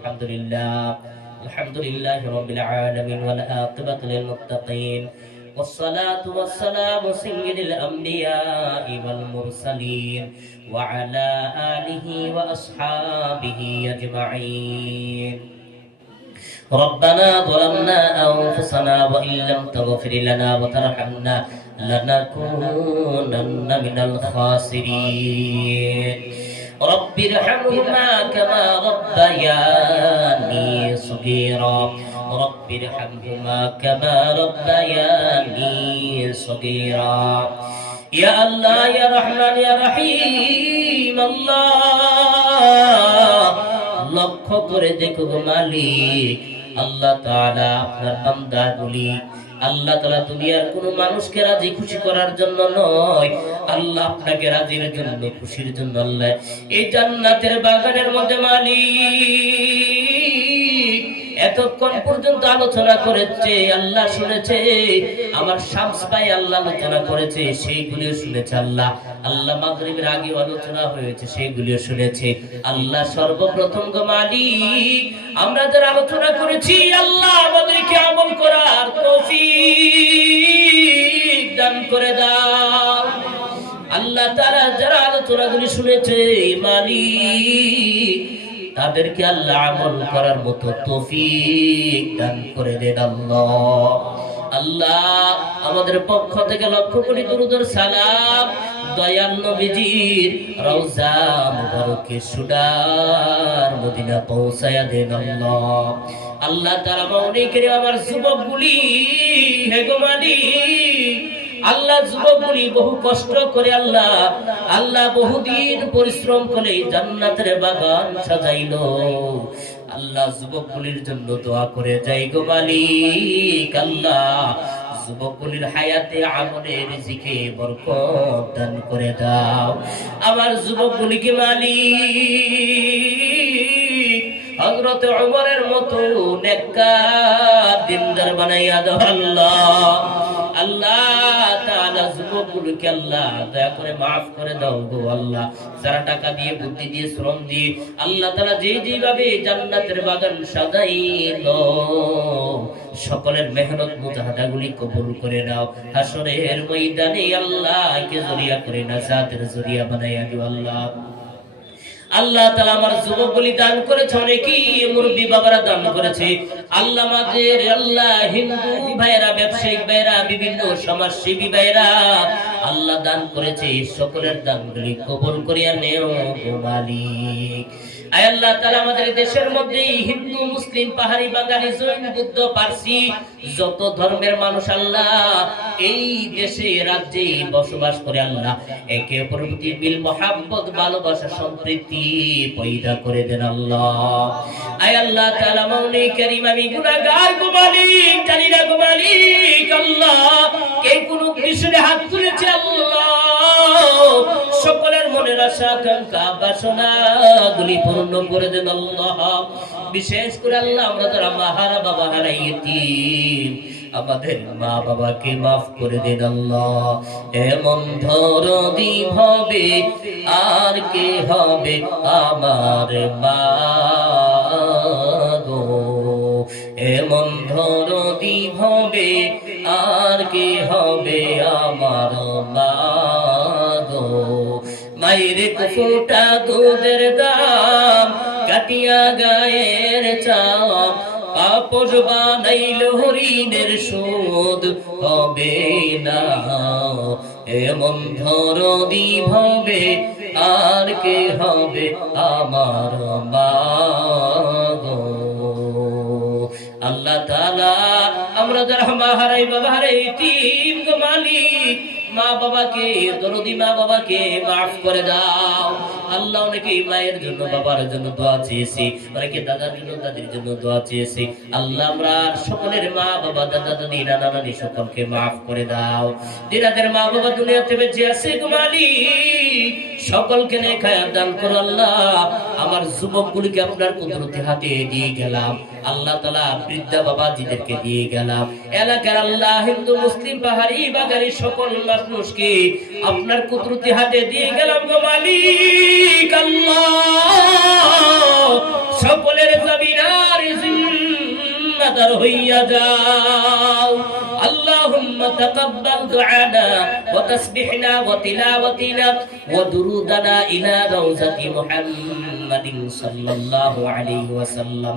الحمد لله الحمد لله رب العالمين والعاقبة للمتقين والصلاة والسلام سيد الأنبياء والمرسلين وعلى آله وأصحابه أجمعين ربنا ظلمنا أنفسنا وإن لم تغفر لنا وترحمنا لنكونن من الخاسرين رب ارحمهما كما ربياني صغيرا رب ارحمهما كما ربياني صغيرا يا الله يا رحمن يا رحيم الله লক্ষ্য করে দেখো গো মালিক আল্লাহ তাআলা আপনার বান্দাগুলি আল্লাহ তালা দুনিয়ার কোন মানুষকে রাজি খুশি করার জন্য নয়। আল্লাহ আপনাকে রাজির জন্য, খুশির জন্য আল্লাহ। এই জান্নাতের বাগানের মধ্যে মালিক। এতক্ষণ পর্যন্ত আলোচনা করেছে, আল্লাহ শুনেছে, আমার শামস ভাই আল্লাহ আলোচনা করেছে, সেইগুলিও শুনেছে আল্লাহ। আল্লাহ মাগরিবের আগে আলোচনা হয়েছে, সেইগুলিও শুনেছে। আল্লাহ সর্বপ্রথম গো মালিক, আমরা যারা আলোচনা করেছি, আল্লাহ আমাদেরকে আমল করার তৌফিক দান করে দাও। আল্লাহ তারা যারা আলোচনাগুলি শুনেছে, মালিক তাদেরকে আল্লাহ আমল করার মতো তৌফিক দান করে দেন আল্লাহ। আল্লাহ আমাদের পক্ষ থেকে লক্ষ্য করি দুরুদর সালাম। দয়াল রওজা মুবারকে সুডার মদিনা পৌঁছায়া দেন আল্লাহ। আল্লাহ তারা মাউনি করে আমার যুবকগুলি, হে গো আল্লাহ যুবকগুলি বহু কষ্ট করে আল্লাহ আল্লাহ বহুদিন পরিশ্রম করে জান্নাতের বাগান সাজাইলো। আল্লাহ যুবকগুলির জন্য দোয়া করে, যাই গো মালিক, আল্লাহ যুবকগুলির হায়াতে আমলে রিজিকে বরকত দান করে দাও। আমার যুবকগুলিকে মালিক? হযরত ওমরের মতো নেককার, দিনদার বানাইয়া দাও আল্লাহ। আল্লাহ যে বাগান সকলের মেহনত মুজাহাদাগুলি কবুল করে নাও। হাসরের ময়দানে আল্লাহকে জরিয়া করে নাজাতের জরিয়া বানাইয়া দিও আল্লাহ। আল্লাহ তালা আমার যুবকগুলি দান করেছে, অনেকেই মুরব্বী বাবারা দান করেছে। আল্লাহ আমাদের, আল্লাহ হিন্দু ভাইরা ব্যবসায়িক ভাইরা বিভিন্ন সমাজসেবী ভাইরা দান করেছে সকলের দানগুলি কবুল করিয়া নেও মালিক। আয় আল্লাহ তাআলা আমাদের দেশের মধ্যে হিন্দু, মুসলিম, পাহাড়ি, বাঙালি, জৈন, বুদ্ধ, পারসি, যত ধর্মের মানুষ আল্লাহ, এই দেশে, রাজ্যে বসবাস করে আল্লাহ, একে অপরের প্রতি মিল মহাব্বত, ভালোবাসা, সম্প্রীতি পয়দা করে দেন আল্লাহ। আয় আল্লাহ তাআলা মাওলাই করিম, আমি গুনাহগার গো মালিক, জানি না গো মালিক, আল্লাহ, কে কোন বিষয়ে হাত তুলেছে আল্লাহ? সকলের মনের আশা, আকাঙ্ক্ষা, বাসনা গুলি পূর্ণ করে দেন আল্লাহ। বিশেষ করে আল্লাহ, আমরা যারা মাহারা বাবা হারাইয়েছি আমাদের মা বাবাকে মাফ করে দেন আল্লাহ। এমন ধরদি হবে আর কে হবে আমার মা এমন ধরদি হবে আর কে হবে আমার মা মায়ের ফুটা দুধের দাম কাটিয়া গায়ের চাপ আপস বানাইল হরিণের শোধ হবে না। এমন ধরদি হবে আর কে হবে আমার মা আল্লাহ তাআলা আমরা যারা মা হারাই বাবা হারাই গো মালিক, মা বাবাকে, দরদি মা বাবাকে মাফ করে দাও। আল্লাহ মায়ের জন্য, বাবার জন্য দোয়া চেয়েছি, অনেকে দাদার জন্য, দাদির জন্য দোয়া চেয়েছি। আল্লাহ আমরা সকলের মা বাবা, দাদা, দাদি, নানা, নানি সকলকে মাফ করে দাও। দিনাদের মা বাবা দুনিয়াতে বেঁচে আছে গো মালিক। সকলকে নেখায়াত দান করো আল্লাহ। আমার যুবকগুলিকে আপনার কুদরতি হাতে দিয়ে গেলাম। আল্লাহ তালা বৃদ্ধা বাবাজিদেরকে দিয়ে গেলাম এলাকার আল্লাহ হিন্দু মুসলিম পাহাড়ি বাঙালি সকল মানুষকে আপনার কুদরতি হাতে দিয়ে গেলাম গো মালিক আল্লাহ সকলের জমিন জিম্মাদার হইয়া যাও اللهم تقبل دعانا وتسبحنا وتلاوتنا ودرودنا إلى روزة محمد صلى الله عليه وسلم